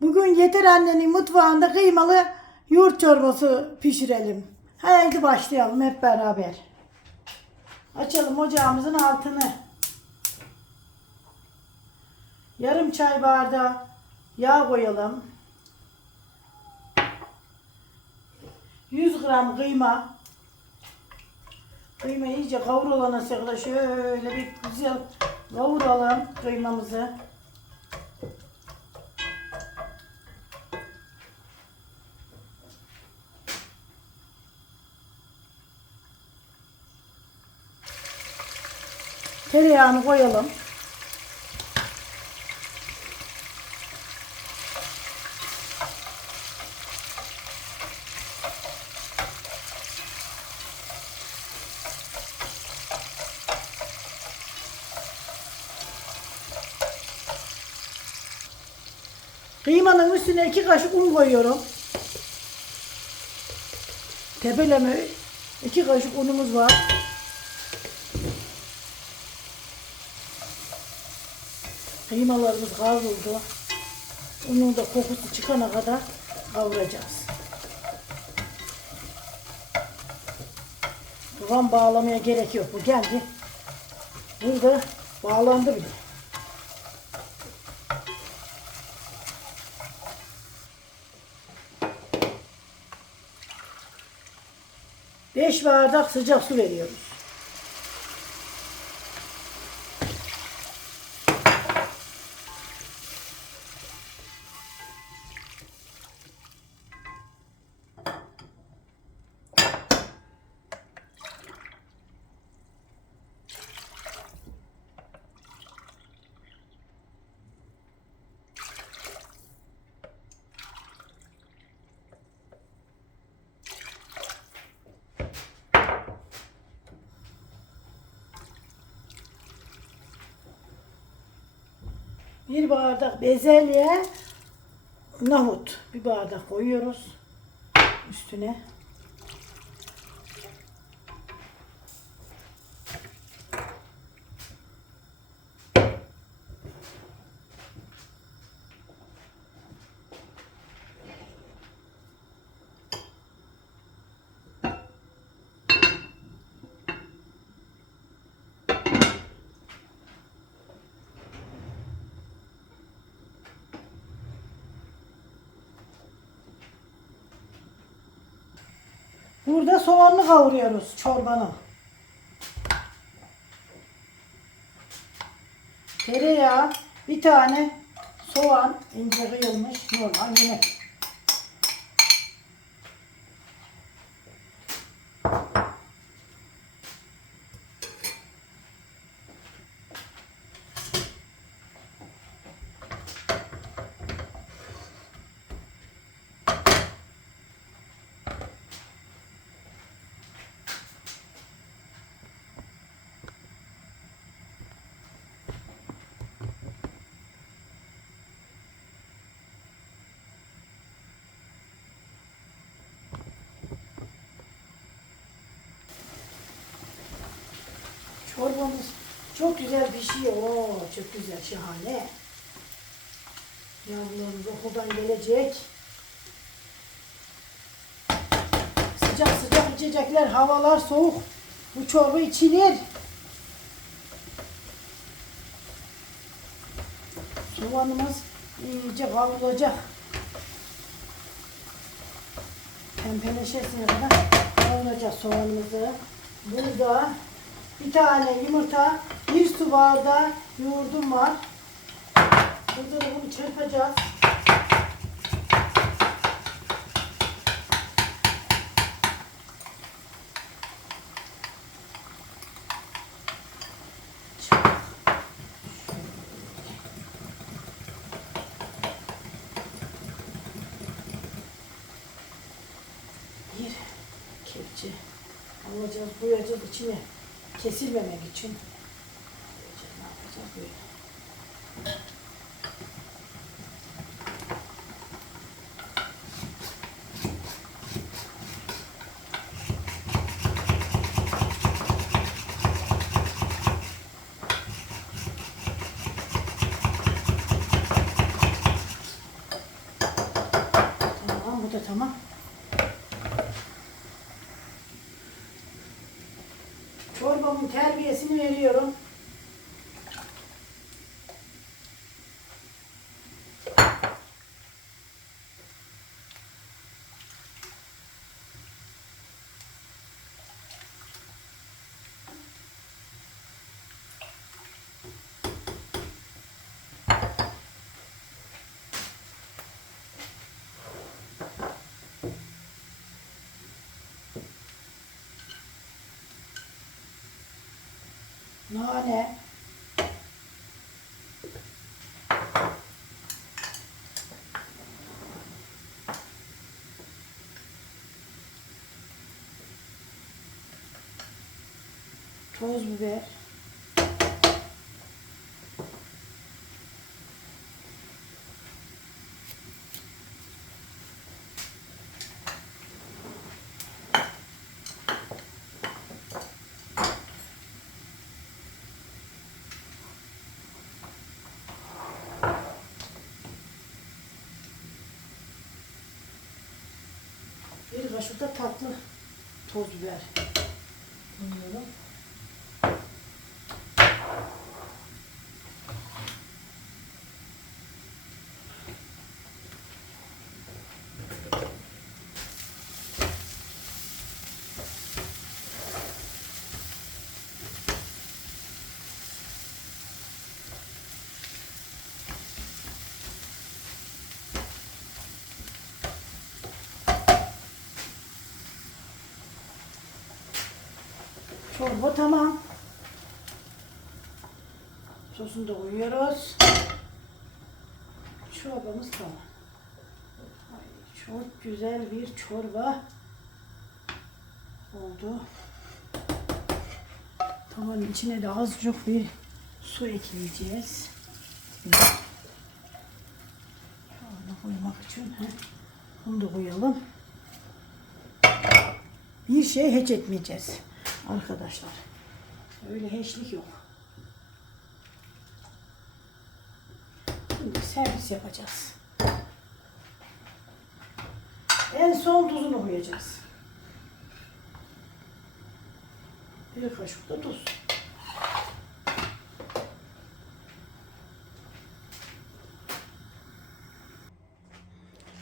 Bugün Yeter Annenin mutfağında kıymalı yoğurt çorbası pişirelim. Haydi başlayalım hep beraber. Açalım ocağımızın altını. Yarım çay bardağı yağ koyalım. 100 gram kıyma. Kıymayı iyice kavrulana kadar şöyle bir güzel kavuralım kıymamızı. Tereyağını koyalım. Kıymanın üstüne iki kaşık un koyuyorum. Tepeleme iki kaşık unumuz var. Kıymalarımız kavruldu. Unun da kokusu çıkana kadar kavuracağız. Kıvam bağlamaya gerek yok. Bu geldi. Burada bağlandı bile. Beş bardak sıcak su veriyoruz. Bir bardak bezelye, nohut. Bir bardak koyuyoruz üstüne. Burada soğanlı kavuruyoruz çorbanı. Tereyağı, bir tane soğan ince kıyılmış normal yine. Çorbamız çok güzel pişiyor. Oo, çok güzel, şahane. Yavrularımız okuldan gelecek. Sıcak sıcak içecekler, havalar soğuk. Bu çorba içilir. Soğanımız iyice kavrulacak. Pembeleşesine kadar kavrulacak soğanımızı. Burada bir tane yumurta, bir su bardağı yoğurdum var. Burada da bunu çırpacağız. Bir kepçe alacağız, koyacağız içine kesilmemek için. Ne yapacağız böyle? Nane. Toz biber. Da tatlı toz biber. koyuyorum. Çorba tamam. Sosunu da koyuyoruz. Çorbamız tamam. Ay, çok güzel bir çorba oldu. Tamam içine de azıcık bir su ekleyeceğiz. Şöyle koymak için he. bunu da koyalım. Bir şey hiç etmeyeceğiz arkadaşlar. Öyle heşlik yok. Şimdi servis yapacağız. En son tuzunu koyacağız. Bir kaşık da tuz.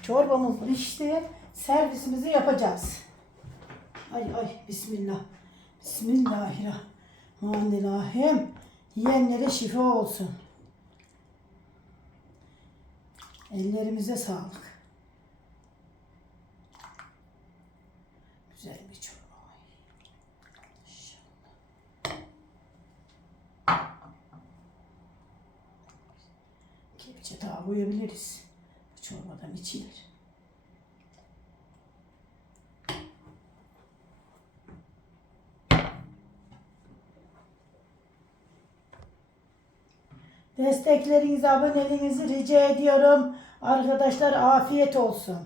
Çorbamız pişti. Servisimizi yapacağız. Ay ay bismillah. Bismillahirrahmanirrahim. Yiyenlere şifa olsun. Ellerimize sağlık. Güzel bir çorba. Kepçe daha koyabiliriz. Bu çorbadan içilir. Desteklerinizi, aboneliğinizi rica ediyorum. Arkadaşlar afiyet olsun.